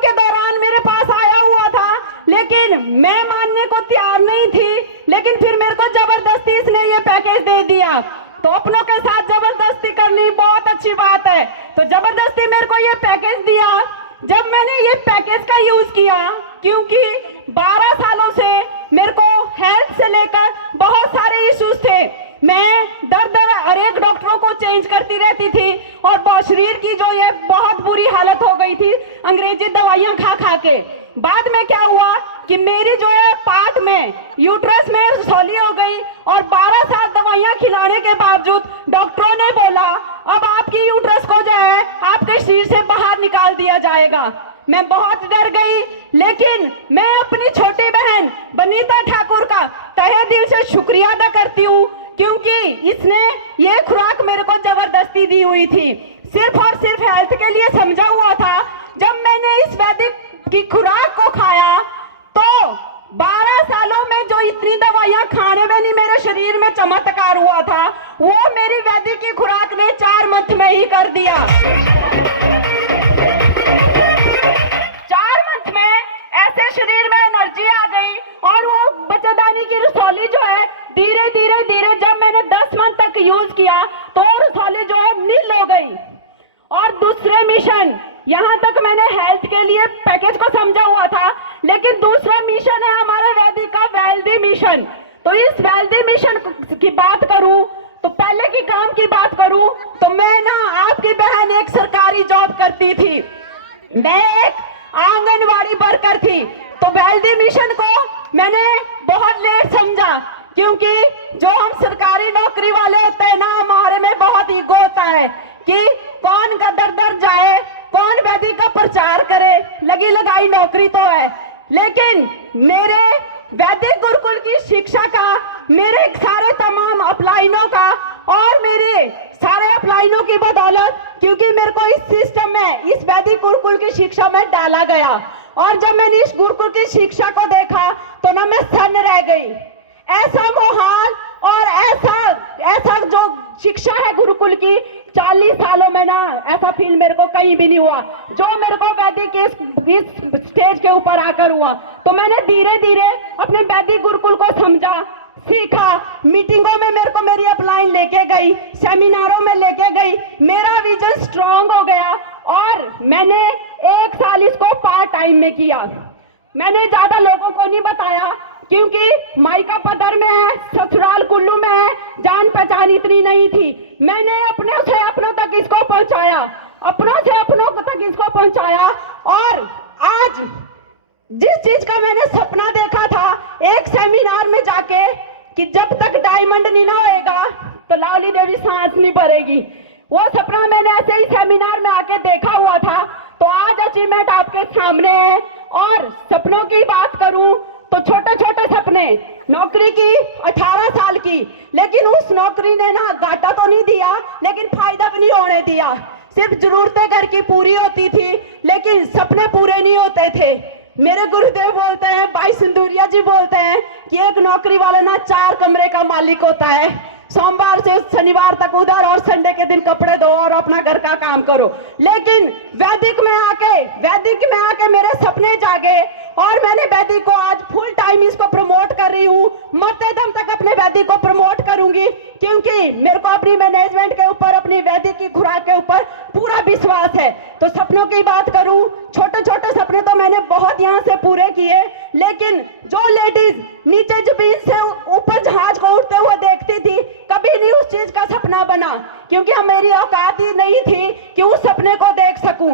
के दौरान मेरे पास आया हुआ था, लेकिन मैं मानने को तैयार नहीं थी। लेकिन फिर मेरे को जबरदस्ती इसने ये पैकेज दे दिया। तो अपनों के साथ जबरदस्ती करनी बहुत अच्छी बात है। तो जबरदस्ती मेरे को ये पैकेज दिया। जब मैंने ये पैकेज का यूज किया, क्योंकि 12 सालों से मेरे को हेल्थ से लेकर बहुत सारे इश्यूज थे, मैं दर हर एक डॉक्टरों को चेंज करती रहती थी और शरीर की जो ये बहुत बुरी हालत हो गई थी अंग्रेजी दवाइयां खा खा के। बाद में क्या हुआ कि मेरी जो है पार्ट में यूट्रस में रसौली हो गई और 12 साल दवाइयां खिलाने के बावजूद डॉक्टरों ने बोला अब आपकी यूट्रस को जो है आपके शरीर से बाहर निकाल दिया जाएगा। मैं बहुत डर गई, लेकिन मैं अपनी छोटी बहन बनीता ठाकुर का तहे दिल से शुक्रिया अदा करती हूँ, क्योंकि इसने ये खुराक मेरे को जबरदस्ती दी हुई थी। सिर्फ और सिर्फ हेल्थ के लिए समझा हुआ था। जब मैंने इस वैदिक की खुराक को खाया तो 12 सालों में जो इतनी दवाइयां खाने में नहीं मेरे शरीर में चमत्कार हुआ था, वो मेरी वैदिक की खुराक ने 4 मंथ में ही कर दिया। 4 मंथ में ऐसे शरीर में एनर्जी आ गई और वो बच्चेदानी की रसौली जो है धीरे धीरे धीरे जब मैंने 10 मंथ तक यूज किया तो रसौली जो है नील हो गई। और दूसरे मिशन, यहाँ तक मैंने हेल्थ के लिए पैकेज को समझा हुआ था, लेकिन दूसरा मिशन है हमारे वैदिक का वेल्दी मिशन। तो इस वेल्दी मिशन की बात करूं तो पहले की काम की बात करूं तो मैं ना आपकी बहन एक सरकारी जॉब करती थी, मैं एक आंगनवाड़ी वर्कर थी। तो वेल्दी मिशन को मैंने बहुत लेट समझा, क्योंकि जो हम सरकारी नौकरी वाले होते हैं ना, हमारे में बहुत ईगो होता है कि कौन का दर दर जाए, कौन वैदिक का प्रचार करे, लगी लगाई नौकरी तो है। लेकिन मेरे वैदिक गुरुकुल की शिक्षा का, मेरे सारे तमाम अपलाइनों का और मेरे सारे अपलाइनों की बदौलत, क्योंकि मेरे को इस सिस्टम में, इस वैदिक गुरुकुल की शिक्षा में डाला गया, और जब मैंने इस गुरुकुल की शिक्षा को देखा तो ना मैं सन्न रह गई। ऐसा माहौल और ऐसा जो शिक्षा है गुरुकुल की, 40 सालों में ना ऐसा फील मेरे को कहीं भी नहीं हुआ जो मेरे को वैदिक इस स्टेज के ऊपर आकर हुआ। तो मैंने धीरे धीरे अपने वैदिक गुरुकुल को समझा, सीखा। मीटिंगों में मेरे को मेरी अपलाइन लेके गई, सेमिनारों में लेके गई, मेरा विजन स्ट्रांग हो गया और मैंने 1 साल इसको पार्ट टाइम में किया। मैंने ज्यादा लोगों को नहीं बताया, क्योंकि मायका पदर में है, ससुराल कुल्लू में है, जान पहचान इतनी नहीं थी। मैंने अपने से अपनों तक इसको पहुंचाया, अपनों से अपनों तक इसको पहुंचाया। और आज जिस चीज का मैंने सपना देखा था एक सेमिनार में जाके कि जब तक डायमंड नहीं ना होएगा तो लावली देवी सांस नहीं भरेगी, वो सपना मैंने ऐसे ही सेमिनार में आके देखा हुआ था। तो आज अचीवमेंट आपके सामने है। और सपनों की बात करूं तो छोटे छोटे सपने, नौकरी की 18 साल की, लेकिन उस नौकरी ने ना घाटा तो नहीं दिया, लेकिन फायदा भी नहीं होने दिया। सिर्फ जरूरतें घर की पूरी होती थी, लेकिन सपने पूरे नहीं होते थे। मेरे गुरुदेव बोलते हैं, भाई सिंदूरिया जी बोलते हैं कि एक नौकरी वाला ना 4 कमरे का मालिक होता है। सोमवार से शनिवार तक उधर और संडे के दिन कपड़े धो और अपना घर का काम करो। लेकिन वैदिक में आके मेरे सपने जागे और मैंने वैदिक को आज फुल टाइम इसको प्रमोट कर रही हूँ। मरते दम तक अपने वैदिक को प्रमोट करूंगी, क्योंकि मेरे को अपनी मैनेजमेंट के ऊपर, अपनी वैदिक की खुराक के ऊपर पूरा विश्वास है। तो सपनों की बात करूं, छोटे छोटे सपने तो मैंने बहुत यहाँ से पूरे किए, लेकिन जो लेडीज नीचे जमीन से ऊपर जहाज को उड़ते हुए देखती थी, कभी नहीं उस चीज का सपना बना, क्योंकि मेरी औकात ही नहीं थी कि उस सपने को देख सकूं।